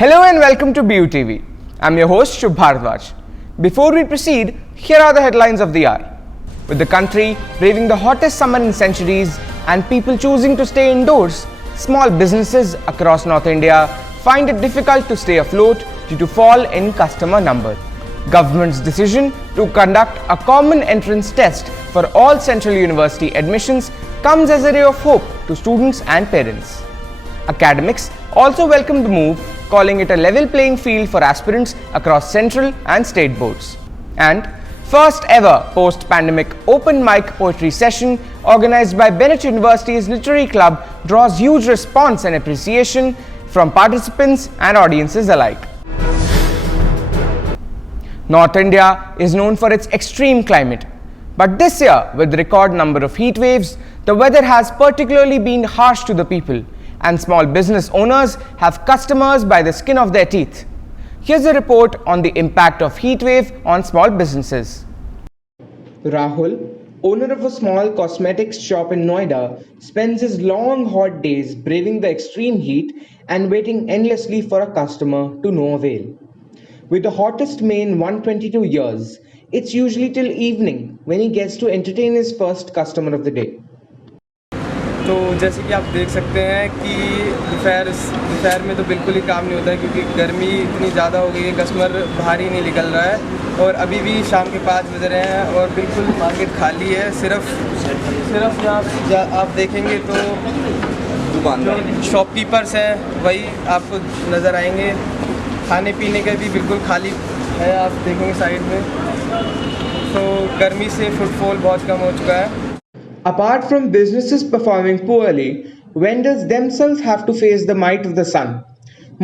Hello and welcome to BU TV. I'm your host Shubh Bhardwaj. Before we proceed, here are the headlines of the hour. With the country braving the hottest summer in centuries and people choosing to stay indoors, small businesses across North India find it difficult to stay afloat due to fall in customer numbers. Government's decision to conduct a common entrance test for all central university admissions comes as a ray of hope to students and parents. Academics also welcomed the move, calling it a level playing field for aspirants across central and state boards. And first ever post-pandemic open mic poetry session organized by Bennett University's Literary Club draws huge response and appreciation from participants and audiences alike. North India is known for its extreme climate, but this year, with record number of heat waves, the weather has particularly been harsh to the people, and small business owners have customers by the skin of their teeth. Here's a report on the impact of heat wave on small businesses. Rahul, owner of a small cosmetics shop in Noida, spends his long hot days braving the extreme heat and waiting endlessly for a customer to no avail. With the hottest May in 122 years, it's usually till evening when he gets to entertain his first customer of the day. तो जैसे कि आप देख सकते हैं कि दोपहर में तो बिल्कुल ही काम नहीं होता है क्योंकि गर्मी इतनी ज़्यादा हो गई है, कस्टमर बाहर ही नहीं निकल रहा है और अभी भी शाम के 5 बज रहे हैं और बिल्कुल मार्केट खाली है। सिर्फ यहाँ आप देखेंगे तो दुकानदार शॉपकीपर्स हैं वही आपको नज़र आएंगे। खाने पीने का भी बिल्कुल खाली है, आप देखेंगे साइड में। तो गर्मी से फुटफॉल बहुत कम हो चुका है। Apart from businesses performing poorly, vendors themselves have to face the might of the sun.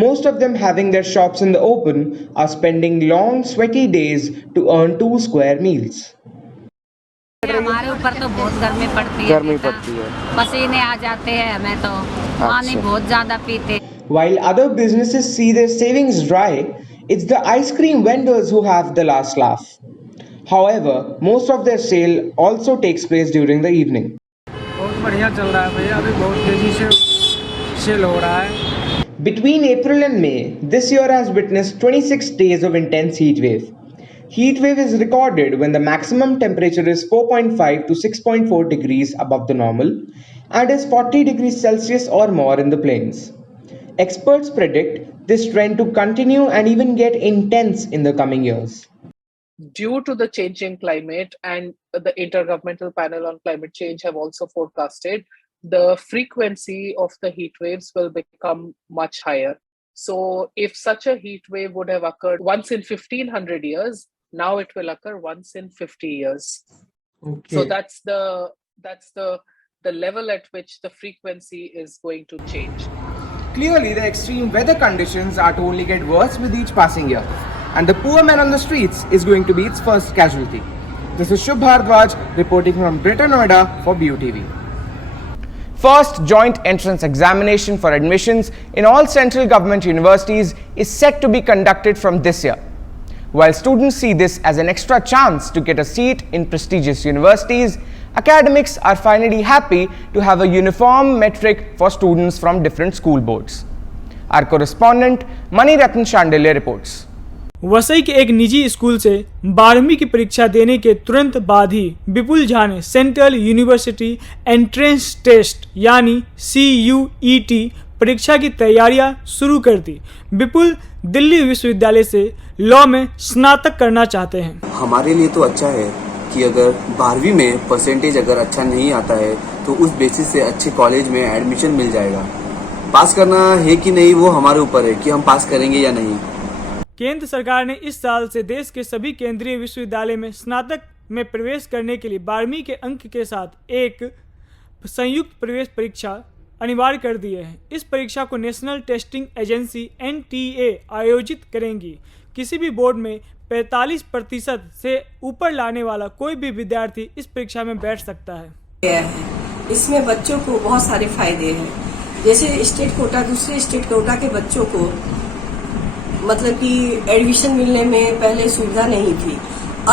Most of them having their shops in the open are spending long sweaty days to earn 2 square meals. हमारे ऊपर तो बहुत गर्मी पड़ती है, पसीने आ जाते हैं हमें तो, पानी बहुत ज़्यादा पीते। While other businesses see their savings dry, it's the ice cream vendors who have the last laugh. However, most of their sale also takes place during the evening. बहुत बढ़िया चल रहा है भैया, अभी बहुत तेजी से सेल हो रहा है। Between April and May, this year has witnessed 26 days of intense heat wave. Heat wave is recorded when the maximum temperature is 4.5 to 6.4 degrees above the normal and is 40 degrees Celsius or more in the plains. Experts predict this trend to continue and even get intense in the coming years. Due to the changing climate, and the Intergovernmental Panel on Climate Change have also forecasted, the frequency of the heat waves will become much higher. So if such a heat wave would have occurred once in 1500 years, now it will occur once in 50 years. Okay. So that's the level at which the frequency is going to change. Clearly, the extreme weather conditions are to only get worse with each passing year, and the poor man on the streets is going to be its first casualty. This is Shubh Bhardwaj reporting from Greater Noida for BU TV. First joint entrance examination for admissions in all central government universities is set to be conducted from this year. While students see this as an extra chance to get a seat in prestigious universities, academics are finally happy to have a uniform metric for students from different school boards. Our correspondent Maniratna Shandilya reports. Vasai के एक निजी school से 12वीं की परीक्षा देने के तुरंत बाद ही विपुल झा ने सेंट्रल यूनिवर्सिटी एंट्रेंस टेस्ट यानी CUET परीक्षा की तैयारियां शुरू कर दी। विपुल दिल्ली विश्वविद्यालय से लॉ में स्नातक करना चाहते हैं। हमारे लिए तो अच्छा है कि अगर 12वीं में परसेंटेज अगर अच्छा नहीं आता है तो उस बेसिस से अच्छे कॉलेज में एडमिशन मिल जाएगा। पास करना है कि नहीं वो हमारे ऊपर है कि हम पास करेंगे या नहीं। केंद्र सरकार ने इस साल से देश के सभी केंद्रीय विश्वविद्यालय में स्नातक में प्रवेश करने के लिए 12वीं के अंक के साथ एक संयुक्त प्रवेश परीक्षा अनिवार्य कर दिए हैं। इस परीक्षा को नेशनल टेस्टिंग एजेंसी NTA आयोजित करेंगी। किसी भी बोर्ड में 45% से ऊपर लाने वाला कोई भी विद्यार्थी इस परीक्षा में बैठ सकता है। इसमें बच्चों को बहुत सारे फायदे हैं, जैसे स्टेट कोटा, दूसरे स्टेट कोटा के बच्चों को मतलब कि एडमिशन मिलने में पहले सुविधा नहीं थी।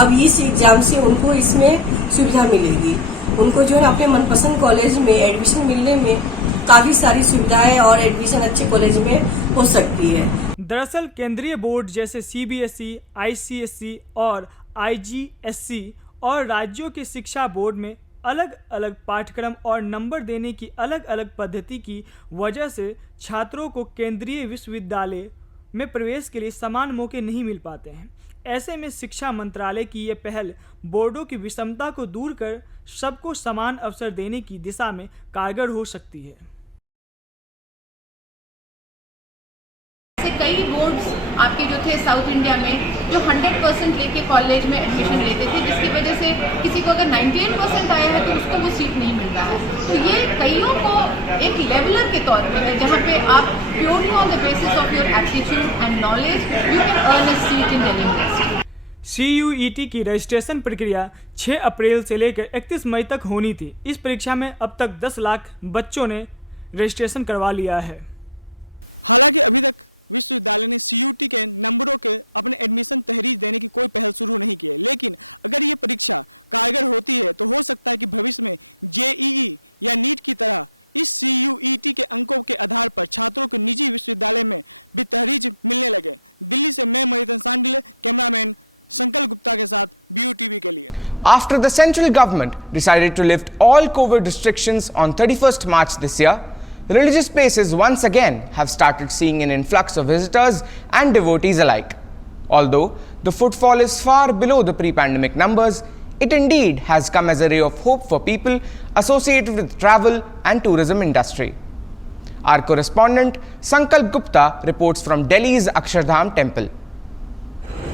अब इस एग्जाम से उनको इसमें सुविधा मिलेगी। उनको जो है अपने मनपसंद कॉलेज में एडमिशन मिलने में काफ़ी सारी सुविधाएं और एडमिशन अच्छे कॉलेज में हो सकती है। दरअसल केंद्रीय बोर्ड जैसे CBSE, ICSE और IGSC और राज्यों के शिक्षा बोर्ड में अलग अलग पाठ्यक्रम और नंबर देने की अलग अलग पद्धति की वजह से छात्रों को केंद्रीय विश्वविद्यालय में प्रवेश के लिए समान मौके नहीं मिल पाते हैं। ऐसे में शिक्षा मंत्रालय की ये पहल बोर्डों की विषमता को दूर कर सबको समान अवसर देने की दिशा में कारगर हो सकती है। कई बोर्ड्स आपके जो थे साउथ इंडिया में जो 100% लेके कॉलेज में एडमिशन लेते थे, जिसकी वजह से किसी को अगर 98% आया है तो उसको वो सीट नहीं मिल रहा है। तो ये कईयों को एक लेवलर के तौर पे है, जहाँ पे आप purely on the basis of your aptitude and knowledge you can earn a seat in Delhi university. CUET की रजिस्ट्रेशन प्रक्रिया 6 अप्रैल से लेकर 31 मई तक होनी थी। इस परीक्षा में अब तक 10 लाख बच्चों ने रजिस्ट्रेशन करवा लिया है। हालांकि अभी तक विश्वविद्यालय ने CUET के नंबरों के अपने एडमिशन तहरीर देने की कोई पहल शुरू नहीं की है, लेकिन अगर ये परीक्षा कारगर होती है तो हो सकता है कि भविष्य में JEE या नीट की तरह इस CUET के अंकों के आधार पर छात्रों को निजी विश्वविद्यालय में भी तहरीर मिलने लगे। दिल्ली से मैं मनीरत्न शांडिल्य, कैमरामैन संकल्प गुप्ता के साथ BU TV के लिए। After the central government decided to lift all COVID restrictions on 31st March this year, religious places once again have started seeing an influx of visitors and devotees alike. Although the footfall is far below the pre-pandemic numbers, it indeed has come as a ray of hope for people associated with travel and tourism industry. Our correspondent Sankalp Gupta reports from Delhi's Akshardham temple.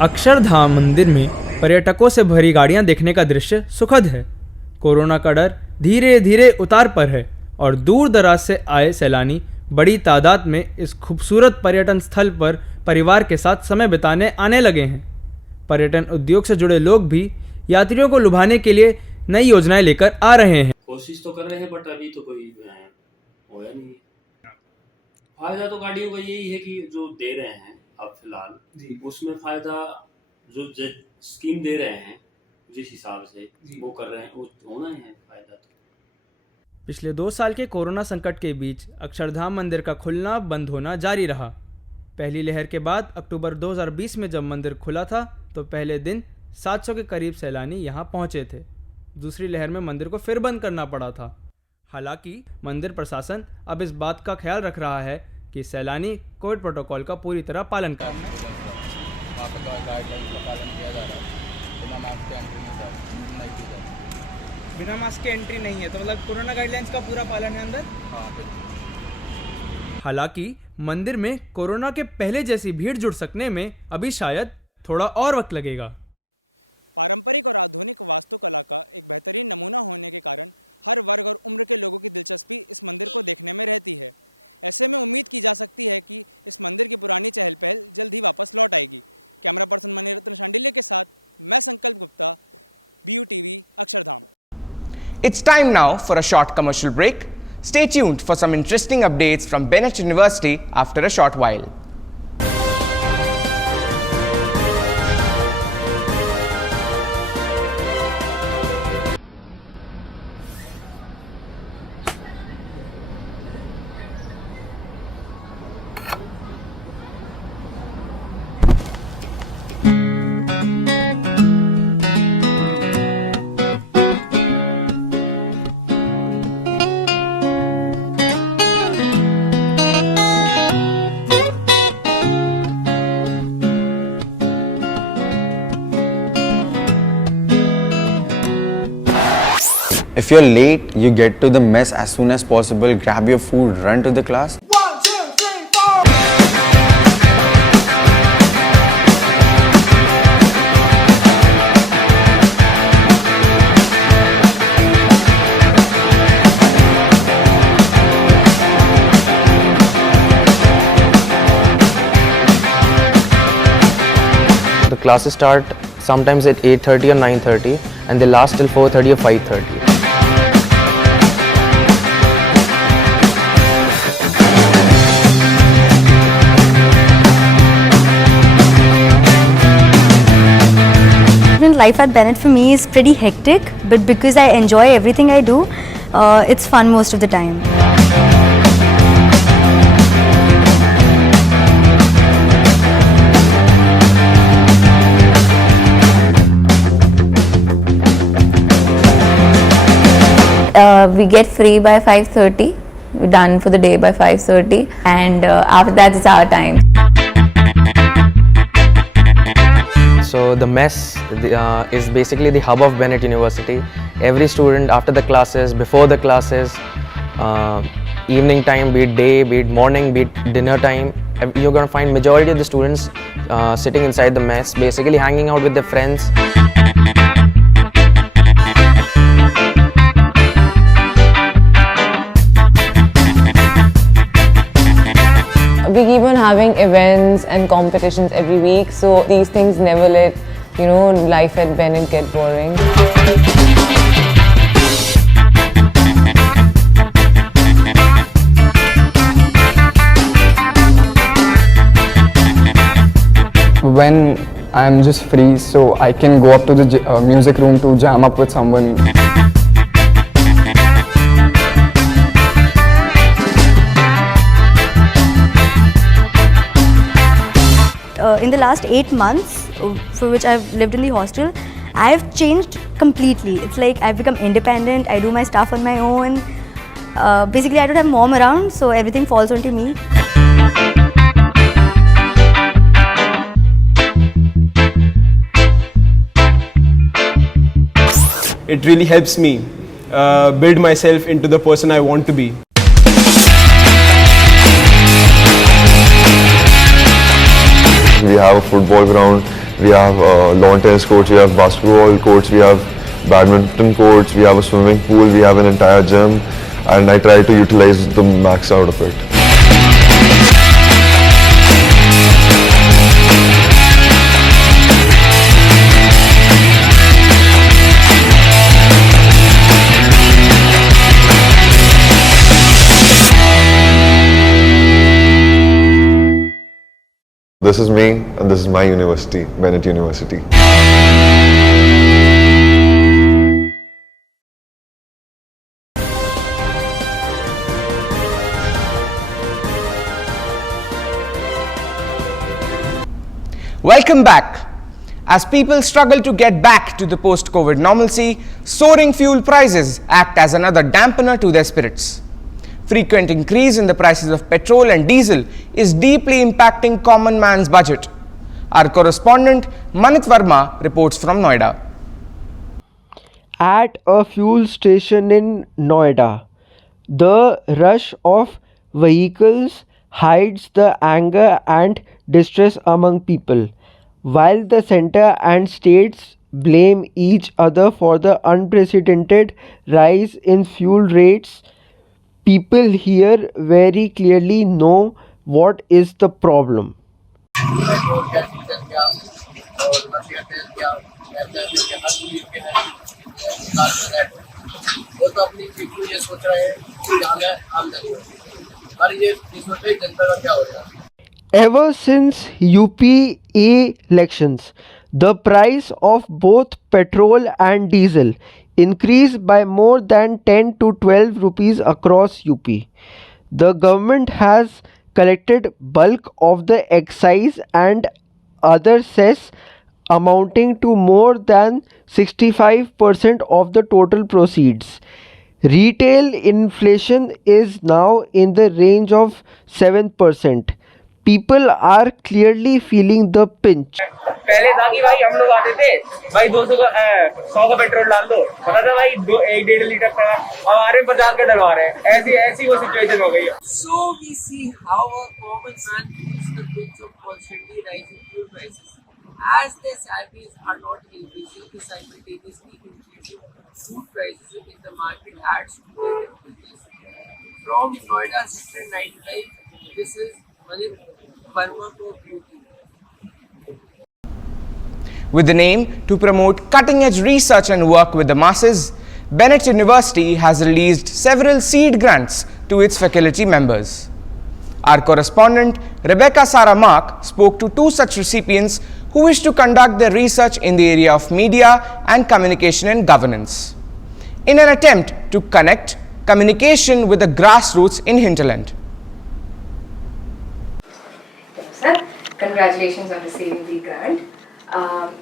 Akshardham मंदिर में पर्यटकों से भरी गाड़ियां देखने का दृश्य सुखद है। कोरोना का डर धीरे धीरे उतार पर है और दूर दराज से आए सैलानी बड़ी तादाद में इस खूबसूरत पर्यटन स्थल पर परिवार के साथ समय बिताने आने लगे हैं। पर्यटन उद्योग से जुड़े लोग भी यात्रियों को लुभाने के लिए नई योजनाएं लेकर आ रहे हैं। कोशिश तो कर रहे हैं बट अभी तो कोई होया नहीं। फायदा तो गाड़ियों का यही है कि जो दे रहे हैं अब फिलहाल उसमें फायदा जो स्कीम दे रहे हैं जिस हिसाब से वो कर रहे हैं वो होना है फायदा। तो पिछले 2 साल के कोरोना संकट के बीच अक्षरधाम मंदिर का खुलना बंद होना जारी रहा। पहली लहर के बाद अक्टूबर 2020 में जब मंदिर खुला था तो पहले दिन 700 के करीब सैलानी यहां पहुंचे थे। दूसरी लहर में मंदिर को फिर बंद करना पड़ा था। हालांकि मंदिर प्रशासन अब इस बात का ख्याल रख रहा है कि सैलानी कोविड प्रोटोकॉल का पूरी तरह पालन करें। वहाँ पर गाइडलाइंस का पालन किया जा रहा है। बिना मास्क के एंट्री नहीं दी जाती। बिना मास्क के एंट्री नहीं है तो मतलब कोरोना गाइडलाइंस का पूरा पालन है अंदर। हाँ बिल्कुल। हालांकि मंदिर में कोरोना के पहले जैसी भीड़ जुड़ सकने में अभी शायद थोड़ा और वक्त लगेगा। पारंपरिक और आधुनिक वास्तुकला का एक बेहतरीन नमूना होने के कारण हर वर्ग और उम्र के लोगों की दिलचस्पी इस मंदिर को देखने में रहती है। ऐसे में उम्मीद की जा सकती है कि इस मंदिर की पुरानी चहल पहल जल्द ही वापस लौट आएगी। कैमरा पर्सन मनीरत्न शांडिल्य के साथ मैं संकल्प Gupta, BU TV, Akshardham. It's time now for a short commercial break. Stay tuned for some interesting updates from Bennett University after a short while. If you're late, you get to the mess as soon as possible, grab your food, run to the class. 1, 2, 3, 4! The classes start sometimes at 8:30 or 9:30 and they last till 4:30 or 5:30. Life at Bennett for me is pretty hectic, but because I enjoy everything I do, it's fun most of the time. we get free by 5:30. We're done for the day by 5:30, and after that it's our time. So the mess is basically the hub of Bennett University. Every student after the classes, before the classes, evening time, be it day, be it morning, be it dinner time, you're going to find majority of the students sitting inside the mess, basically hanging out with their friends. We keep on having events and competitions every week, so these things never let, life at Bennett get boring. When I'm just free, so I can go up to the music room to jam up with someone. In the last 8 months, for which I've lived in the hostel, I've changed completely. It's like I've become independent, I do my stuff on my own. Basically, I don't have mom around, so everything falls onto me. It really helps me build myself into the person I want to be. We have a football ground, we have lawn tennis courts, we have basketball courts, we have badminton courts, we have a swimming pool, we have an entire gym, and I try to utilize the max out of it. This is me, and this is my university, Bennett University. Welcome back. As people struggle to get back to the post-COVID normalcy, soaring fuel prices act as another dampener to their spirits. Frequent increase in the prices of petrol and diesel is deeply impacting common man's budget. Our correspondent Manit Verma reports from Noida. At a fuel station in Noida, the rush of vehicles hides the anger and distress among people, while the center and states blame each other for the unprecedented rise in fuel rates. People here very clearly know what is the problem. Ever since UP elections, the price of both petrol and diesel increased by more than 10 to 12 rupees across UP. The government has collected bulk of the excise and other cess amounting to more than 65% of the total proceeds. Retail inflation is now in the range of 7%. People are clearly feeling the pinch. पहले था कि भाई हम लोग आते थे भाई 200 का 100 का पेट्रोल डाल दो, पता था भाई 1.5 लीटर का, और हमारे 50 का डलवा रहे हैं. ऐसी वो सिचुएशन हो गई है. So we see how a common man feels the pinch of constantly rising fuel prices, as their salaries are not increasing. The simultaneously increasing food prices in the market adds to their difficulties. From Noida District 95, this is Manit Verma for Beauty. With the aim to promote cutting-edge research and work with the masses, Bennett University has released several seed grants to its faculty members. Our correspondent Rebecca Sarah Mark spoke to two such recipients who wish to conduct their research in the area of media and communication and governance, in an attempt to connect communication with the grassroots in hinterland. Sir, congratulations on receiving the grant.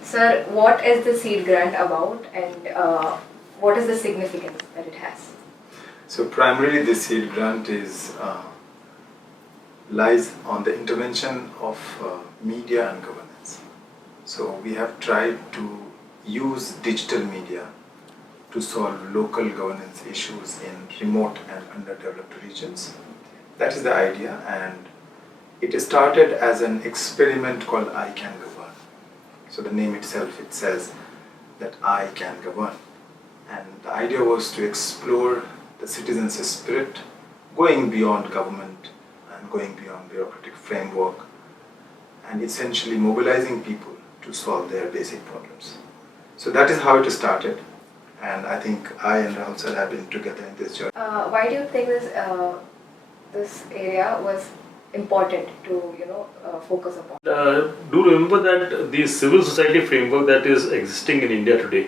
Sir, what is the seed grant about, and what is the significance that it has? So primarily this seed grant is lies on the intervention of media and governance. So we have tried to use digital media to solve local governance issues in remote and underdeveloped regions. That is the idea, and it started as an experiment called I Can Govern. So the name itself, it says that I can govern. And the idea was to explore the citizens' spirit, going beyond government and going beyond bureaucratic framework, and essentially mobilizing people to solve their basic problems. So that is how it started, and I think I and Rahul sir have been together in this journey. Why do you think this area was important to focus upon? Do remember that the civil society framework that is existing in India today,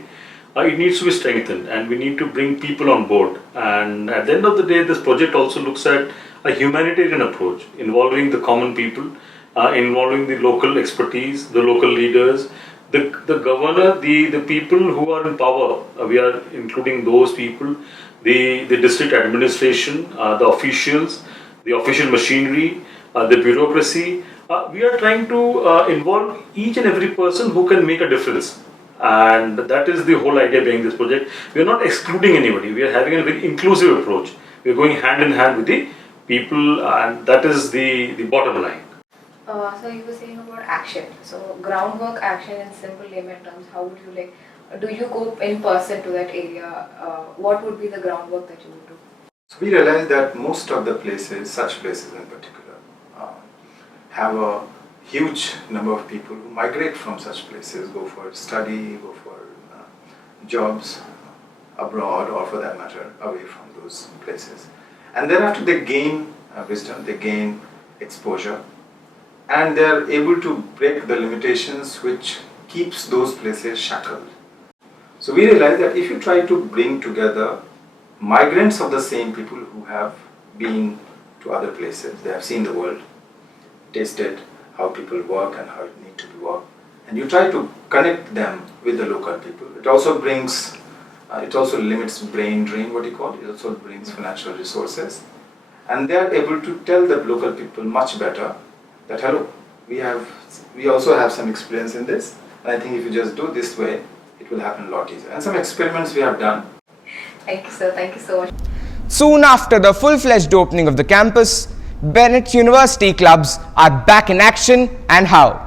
it needs to be strengthened, and we need to bring people on board. And at the end of the day, this project also looks at a humanitarian approach involving the common people, involving the local expertise, the local leaders, the governor, the people who are in power. We are including those people, the district administration, the officials, the official machinery, the bureaucracy. We are trying to involve each and every person who can make a difference. And that is the whole idea behind this project. We are not excluding anybody. We are having a very inclusive approach. We are going hand in hand with the people, and that is the bottom line. So you were saying about action. So groundwork action in simple layman terms, how would you do you go in person to that area? What would be the groundwork that you would do? So we realized that most of the places, such places in particular, have a huge number of people who migrate from such places, go for study, go for jobs abroad, or for that matter, away from those places. And thereafter they gain wisdom, they gain exposure, and they are able to break the limitations which keeps those places shackled. So we realized that if you try to bring together migrants of the same people who have been to other places, they have seen the world, tasted how people work and how it needs to be worked, and you try to connect them with the local people. It also brings, it also limits brain drain, what you call it. It also brings financial resources, and they are able to tell the local people much better that hello, we also have some experience in this, and I think if you just do this way, it will happen a lot easier. And some experiments we have done. Thank you, sir. Thank you so much. Soon after the full-fledged opening of the campus, Bennett University clubs are back in action, and how?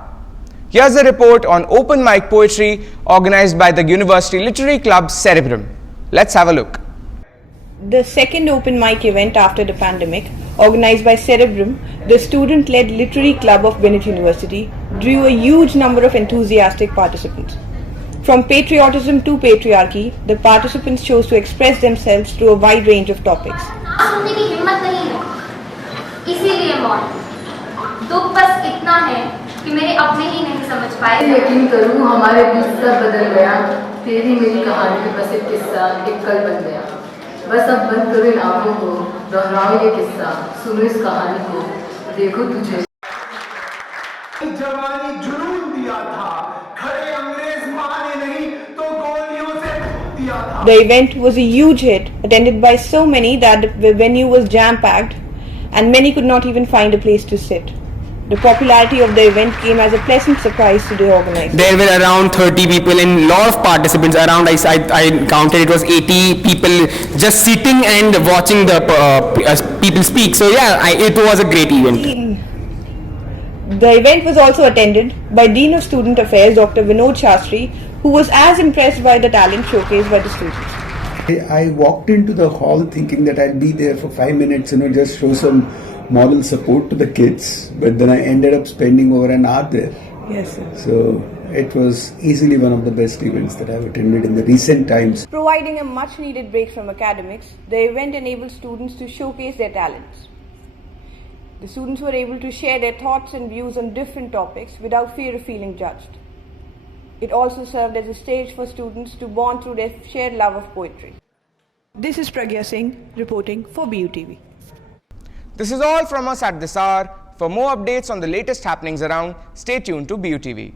Here's a report on open mic poetry organized by the University Literary Club Cerebrum. Let's have a look. The second open mic event after the pandemic, organized by Cerebrum, the student-led literary club of Bennett University, drew a huge number of enthusiastic participants. From patriotism to patriarchy, the participants chose to express themselves through a wide range of topics. इसीलिए मौन दुख बस इतना है कि मेरे अपने ही नहीं समझ पाए यकीन करूं हमारे बीच सब बदल गया तेरी मेरी कहानी बस एक किस्सा एक कल बन गया बस अब बंद करो इन आंखों को दोहराओ ये किस्सा सुनो इस कहानी को देखो तुझे जवानी जुनून दिया था खड़े अंग्रेज माने नहीं तो गोलियों से दिया था. The event was a huge hit, attended by so many that the venue was jam-packed, and many could not even find a place to sit. The popularity of the event came as a pleasant surprise to the organizers. There were around 30 people and lot of participants. Around I counted it was 80 people just sitting and watching the people speak. So yeah, it was a great event. The event was also attended by Dean of Student Affairs Dr. Vinod Shastri, who was as impressed by the talent showcased by the students. I walked into the hall thinking that I'll be there for 5 minutes, just show some moral support to the kids. But then I ended up spending over an hour there. Yes, sir. So it was easily one of the best events that I've attended in the recent times. Providing a much needed break from academics, the event enabled students to showcase their talents. The students were able to share their thoughts and views on different topics without fear of feeling judged. It also served as a stage for students to bond through their shared love of poetry. This is Pragya Singh reporting for BUTV. This is all from us at this hour. For more updates on the latest happenings around, stay tuned to BUTV.